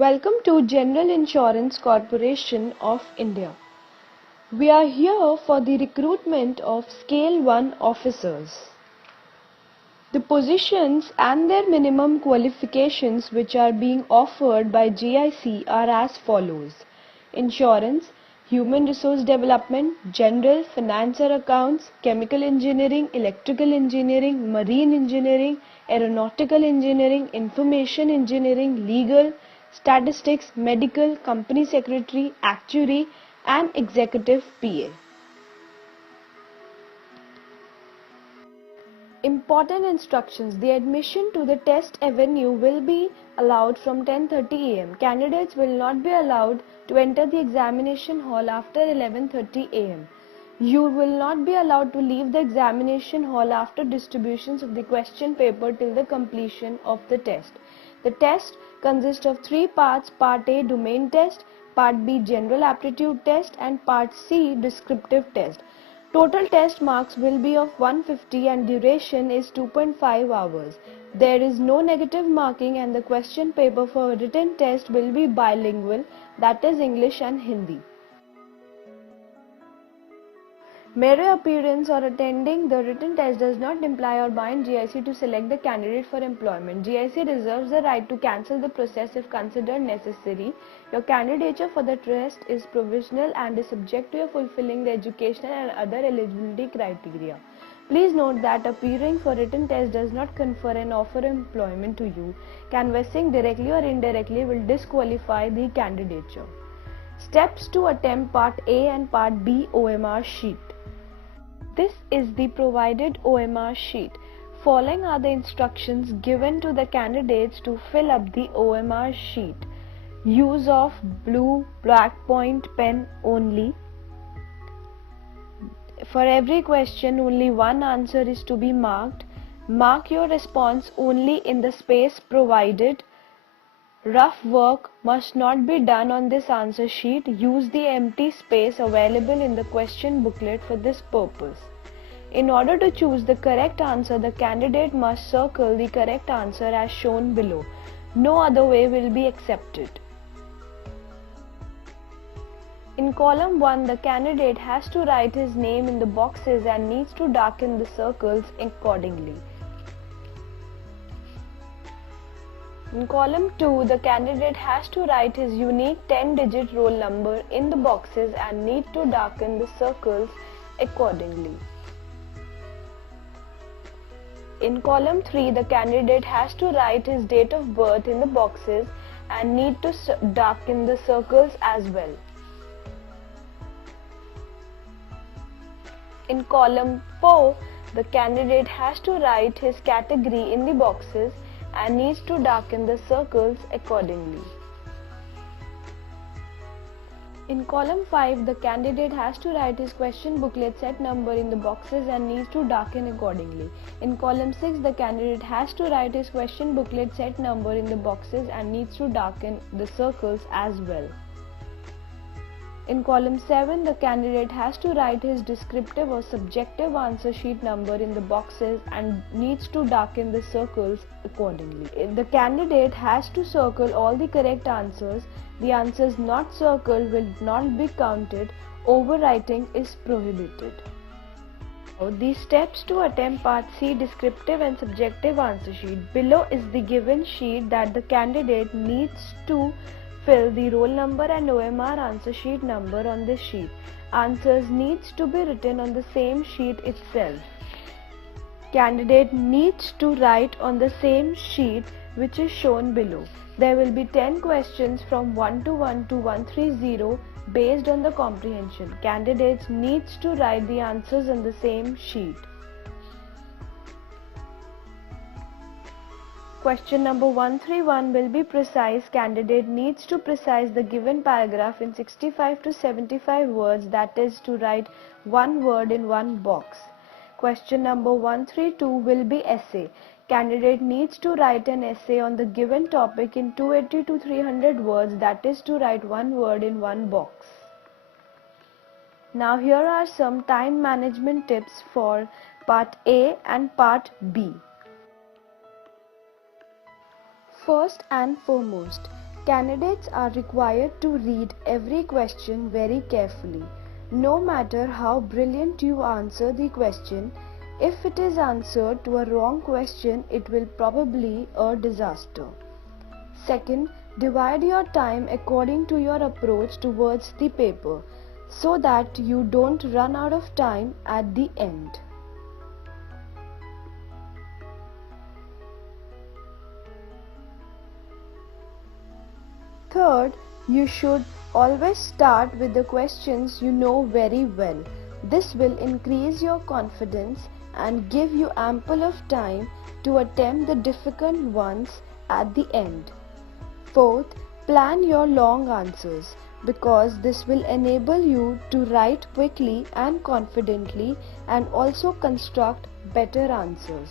Welcome to General Insurance Corporation of India. We are here for the recruitment of Scale 1 officers. The positions and their minimum qualifications which are being offered by GIC are as follows: Insurance, Human Resource Development, General, Finance or Accounts, Chemical Engineering, Electrical Engineering, Marine Engineering, Aeronautical Engineering, Information Engineering, Legal, Statistics, Medical, Company Secretary, Actuary and Executive PA. Important instructions. The admission to the test avenue will be allowed from 10:30 am. Candidates will not be allowed to enter the examination hall after 11:30 am. You will not be allowed to leave the examination hall after distributions of the question paper till the completion of the test. The test consists of 3 parts: Part A domain test, Part B general aptitude test and Part C descriptive test. Total test marks will be of 150 and duration is 2.5 hours. There is no negative marking and the question paper for written test will be bilingual, that is English and Hindi. Mere appearance or attending the written test does not imply or bind GIC to select the candidate for employment. GIC reserves the right to cancel the process if considered necessary. Your candidature for the test is provisional and is subject to your fulfilling the educational and other eligibility criteria. Please note that appearing for written test does not confer an offer of employment to you. Canvassing directly or indirectly will disqualify the candidature. Steps to attempt Part A and Part B OMR sheet. This is the provided OMR sheet. Following are the instructions given to the candidates to fill up the OMR sheet. Use of blue black point pen only. For every question, only one answer is to be marked. Mark your response only in the space provided. Rough work must not be done on this answer sheet. Use the empty space available in the question booklet for this purpose. In order to choose the correct answer, the candidate must circle the correct answer as shown below. No other way will be accepted. In column 1, the candidate has to write his name in the boxes and needs to darken the circles accordingly. In column 2, the candidate has to write his unique 10-digit roll number in the boxes and need to darken the circles accordingly. In column 3, the candidate has to write his date of birth in the boxes and need to darken the circles as well. In column 4, the candidate has to write his category in the boxes and needs to darken the circles accordingly. In column 5, the candidate has to write his question booklet set number in the boxes and needs to darken accordingly. In column 6, the candidate has to write his question booklet set number in the boxes and needs to darken the circles as well. In column 7, the candidate has to write his descriptive or subjective answer sheet number in the boxes and needs to darken the circles accordingly. If the candidate has to circle all the correct answers, the answers not circled will not be counted. Overwriting is prohibited. The steps to attempt Part C descriptive and subjective answer sheet. Below is the given sheet that the candidate needs to fill the roll number and OMR answer sheet number on this sheet. Answers needs to be written on the same sheet itself. Candidate needs to write on the same sheet which is shown below. There will be 10 questions from 121 to 130 based on the comprehension. Candidates needs to write the answers on the same sheet. Question number 131 will be precise. Candidate needs to precise the given paragraph in 65 to 75 words, that is to write one word in one box. Question number 132 will be essay. Candidate needs to write an essay on the given topic in 280 to 300 words, that is to write one word in one box. Now here are some time management tips for Part A and Part B. First and foremost, Candidates are required to read every question very carefully. No matter how brilliant you answer the question, if it is answered to a wrong question, it will probably a disaster. Second, divide your time according to your approach towards the paper so that you don't run out of time at the end. Third, you should always start with the questions you know very well. This will increase your confidence and give you ample of time to attempt the difficult ones at the end. Fourth, plan your long answers because this will enable you to write quickly and confidently and also construct better answers.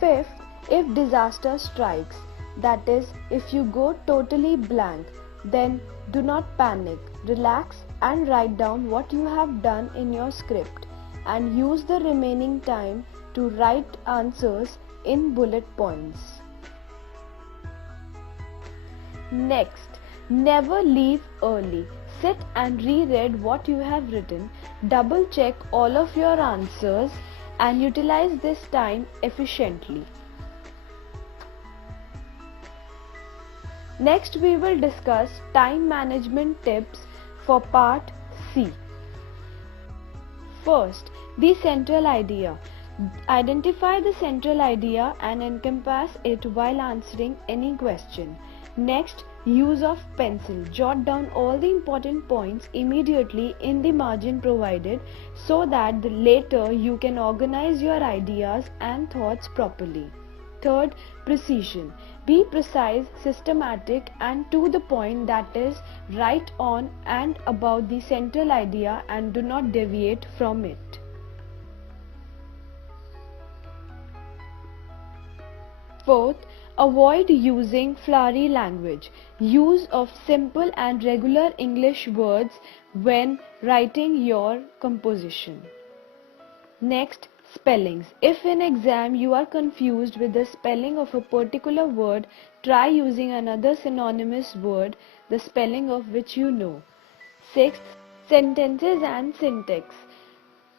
Fifth, if disaster strikes, that is, if you go totally blank, then do not panic, relax and write down what you have done in your script and use the remaining time to write answers in bullet points. Next, never leave early. Sit and reread what you have written, double check all of your answers and utilize this time efficiently. Next, we will discuss time management tips for part C. First, the central idea. Identify the central idea and encompass it while answering any question. Next, use of pencil. Jot down all the important points immediately in the margin provided so that later you can organize your ideas and thoughts properly. Third, precision. Be precise, systematic and to the point, that is, write on and about the central idea and do not deviate from it. Fourth, avoid using flowery language. Use of simple and regular English words when writing your composition. Next, spellings. If in exam you are confused with the spelling of a particular word, try using another synonymous word, the spelling of which you know. Sixth, sentences and syntax.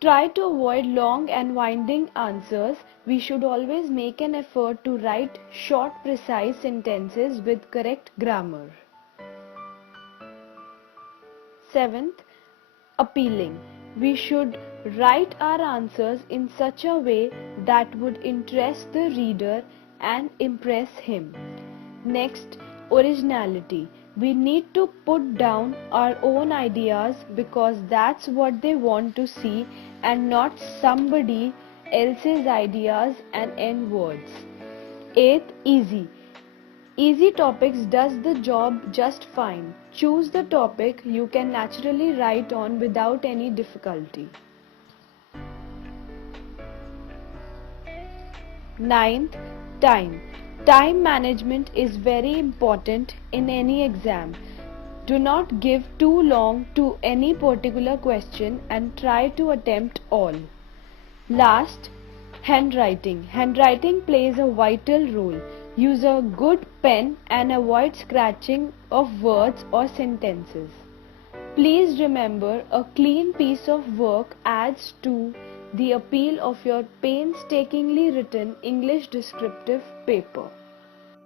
Try to avoid long and winding answers. We should always make an effort to write short, precise sentences with correct grammar. Seventh, appealing. We should write our answers in such a way that would interest the reader and impress him. Next, originality. We need to put down our own ideas because that's what they want to see and not somebody else's ideas and end words. Eighth, easy. Easy topics does the job just fine. Choose the topic you can naturally write on without any difficulty. Ninth, time. Time management is very important in any exam. Do not give too long to any particular question and try to attempt all. Last, handwriting. Handwriting plays a vital role. Use a good pen and avoid scratching of words or sentences. Please remember, a clean piece of work adds to the appeal of your painstakingly written English descriptive paper.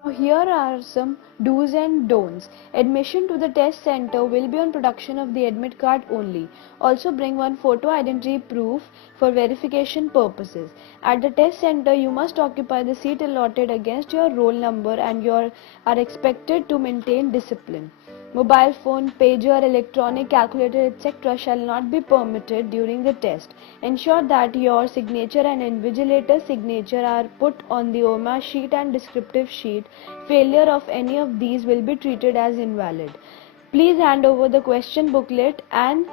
Now here are some do's and don'ts. Admission to the test center will be on production of the admit card only. Also bring one photo identity proof for verification purposes. At the test center you must occupy the seat allotted against your roll number and you are expected to maintain discipline. Mobile phone, pager, electronic calculator, etc. shall not be permitted during the test. Ensure that your signature and invigilator's signature are put on the OMR sheet and descriptive sheet. Failure of any of these will be treated as invalid. Please hand over the question booklet and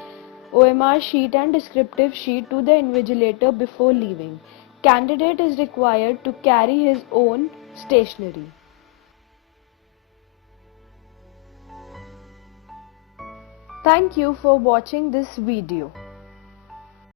OMR sheet and descriptive sheet to the invigilator before leaving. Candidate is required to carry his own stationery. Thank you for watching this video.